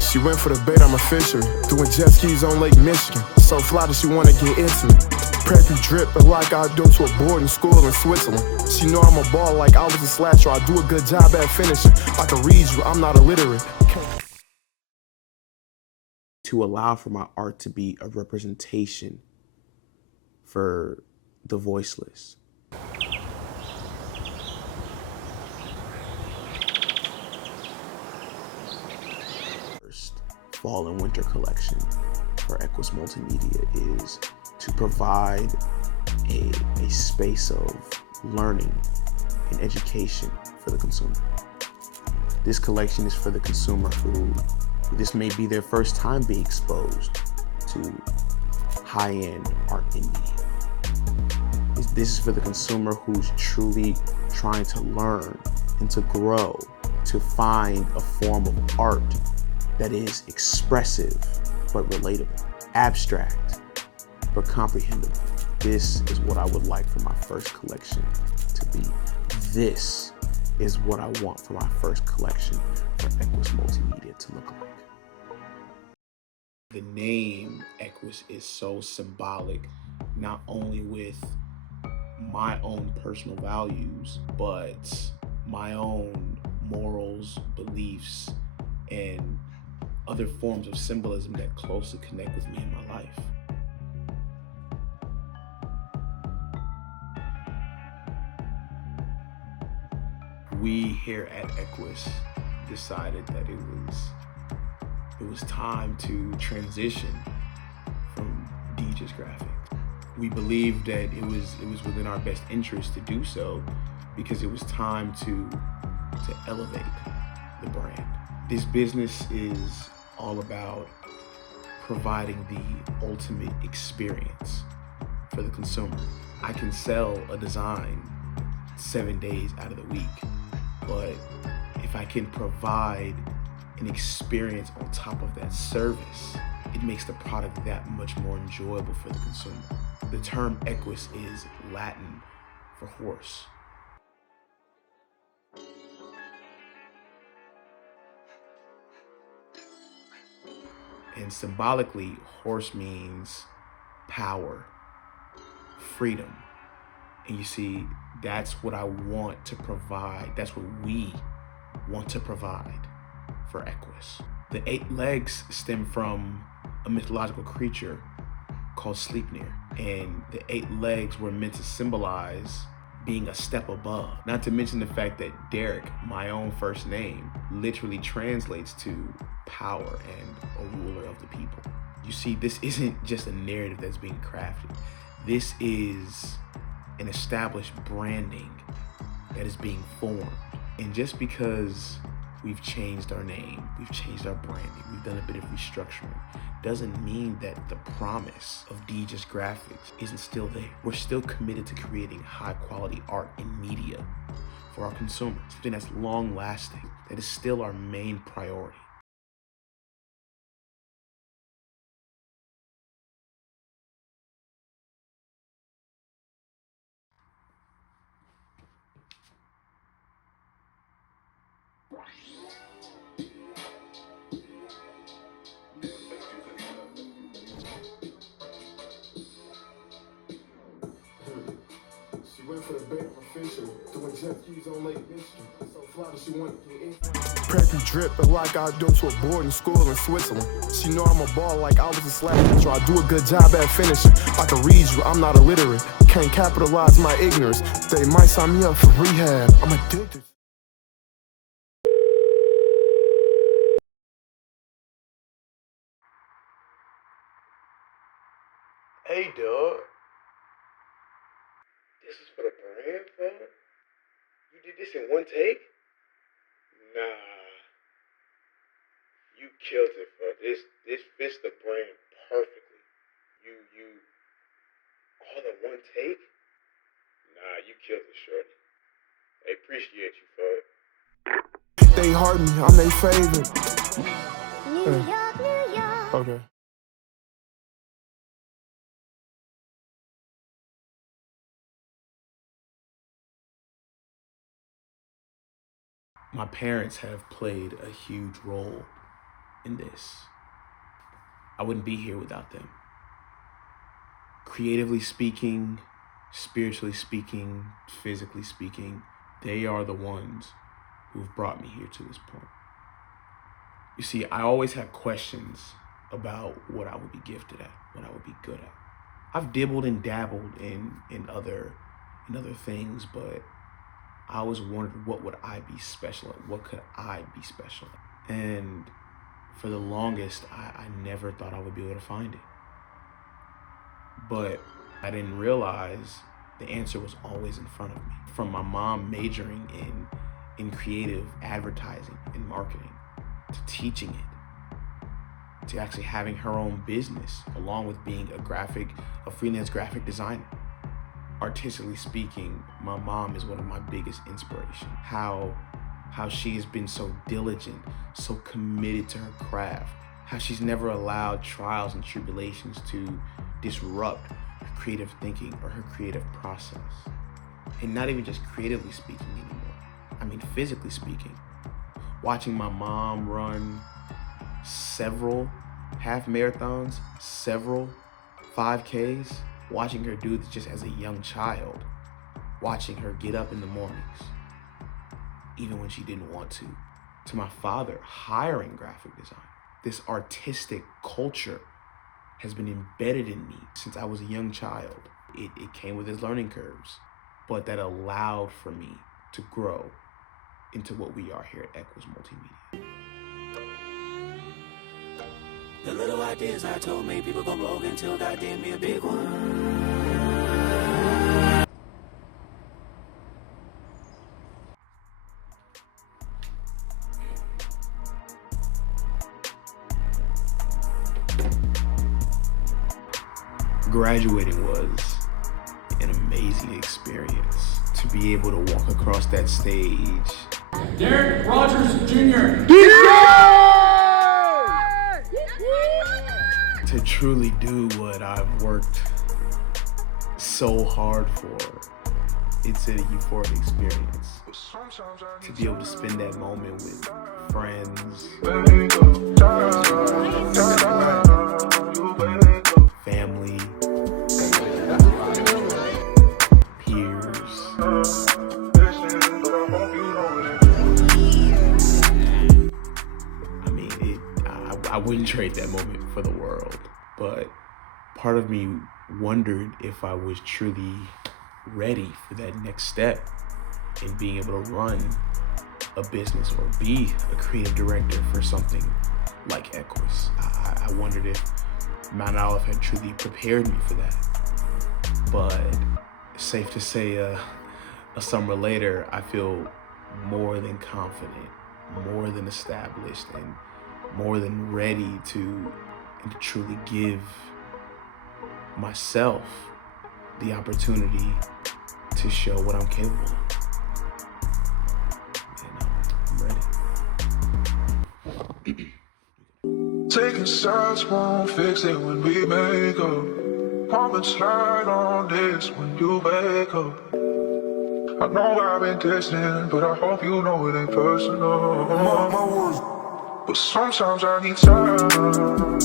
She went for the bait, I'm a fisher. Doing jet skis on Lake Michigan. So fly that she wanna get intimate. Preppy drip, but like I do to a boarding school in Switzerland. She know I'm a ball like I was a slasher. I do a good job at finishing. I can read you, I'm not illiterate. To allow for my art to be a representation for the voiceless. First fall and winter collection for Equus Multimedia is to provide a space of learning and education for the consumer. This collection is for the consumer who this may be their first time being exposed to high-end art in media. This is for the consumer who's truly trying to learn and to grow, to find a form of art that is expressive but relatable, abstract but comprehensible. This is what I would like for my first collection to be. This is what I want for my first collection for Equus Multimedia to look like. The name Equus is so symbolic, not only with my own personal values, but my own morals, beliefs, and other forms of symbolism that closely connect with me in my life. We here at Equus decided that it was time to transition from DJ's graphics. We believed that it was within our best interest to do so because it was time to elevate the brand. This business is all about providing the ultimate experience for the consumer. I can sell a design 7 days out of the week, but if I can provide an experience on top of that service, it makes the product that much more enjoyable for the consumer. The term Equus is Latin for horse. And symbolically, horse means power, freedom. And you see, that's what I want to provide. That's what we want to provide for Equus. The 8 legs stem from a mythological creature called Sleipnir. And the 8 legs were meant to symbolize being a step above. Not to mention the fact that Derek, my own first name, literally translates to power and a ruler of the people. You see, this isn't just a narrative that's being crafted. This is an established branding that is being formed. And just because we've changed our name, we've changed our branding, we've done a bit of restructuring, doesn't mean that the promise of DJ's graphics isn't still there. We're still committed to creating high quality art and media for our consumers, something that's long lasting, that is still our main priority. For the bait, I'm a fisher. Doing jet skis on Lake Michigan. So fly that she wanna get in. Preppy drip, but like I do to a boarding school in Switzerland. She know I'm a ball like I was a slasher. I do a good job at finishing. I can read you, I'm not illiterate. Can't capitalize my ignorance. They might sign me up for rehab. I'm addicted. Hey, dog. This is for the brand, fam? You did this in one take? Nah. You killed it, bro. This fits the brand perfectly. You all in one take? Nah, you killed it, shorty. I appreciate you, fam. They heart me, I'm their favorite. New York, New York. Okay. My parents have played a huge role in this. I wouldn't be here without them. Creatively speaking, spiritually speaking, physically speaking, they are the ones who've brought me here to this point. You see, I always had questions about what I would be gifted at, what I would be good at. I've dibbled and dabbled in other things, but I always wondered, what would I be special at? What could I be special at? And for the longest, I never thought I would be able to find it. But I didn't realize the answer was always in front of me. From my mom majoring in creative advertising and marketing, to teaching it, to actually having her own business, along with being a freelance graphic designer. Artistically speaking, my mom is one of my biggest inspirations. How she has been so diligent, so committed to her craft, how she's never allowed trials and tribulations to disrupt her creative thinking or her creative process. And not even just creatively speaking anymore. I mean, physically speaking. Watching my mom run several half marathons, several 5Ks, watching her do this just as a young child, watching her get up in the mornings, even when she didn't want to my father hiring graphic design. This artistic culture has been embedded in me since I was a young child. It came with its learning curves, but that allowed for me to grow into what we are here at Equus Multimedia. The little ideas I told made people go rogue until God gave me a big one. Graduating was an amazing experience. To be able to walk across that stage. Derek Rodgers Jr. To truly do what I've worked so hard for. It's a euphoric experience. To be able to spend that moment with friends, family, peers. I mean, I wouldn't trade that moment for the world. But part of me wondered if I was truly ready for that next step in being able to run a business or be a creative director for something like Equus. I wondered if Mount Olive had truly prepared me for that. But safe to say, a summer later, I feel more than confident, more than established, and more than ready to truly give myself the opportunity to show what I'm capable of. And I'm ready. Taking shots won't fix it when we make up. Pump and slide on this when you wake up. I know I've been distant, but I hope you know it ain't personal. But sometimes I need time.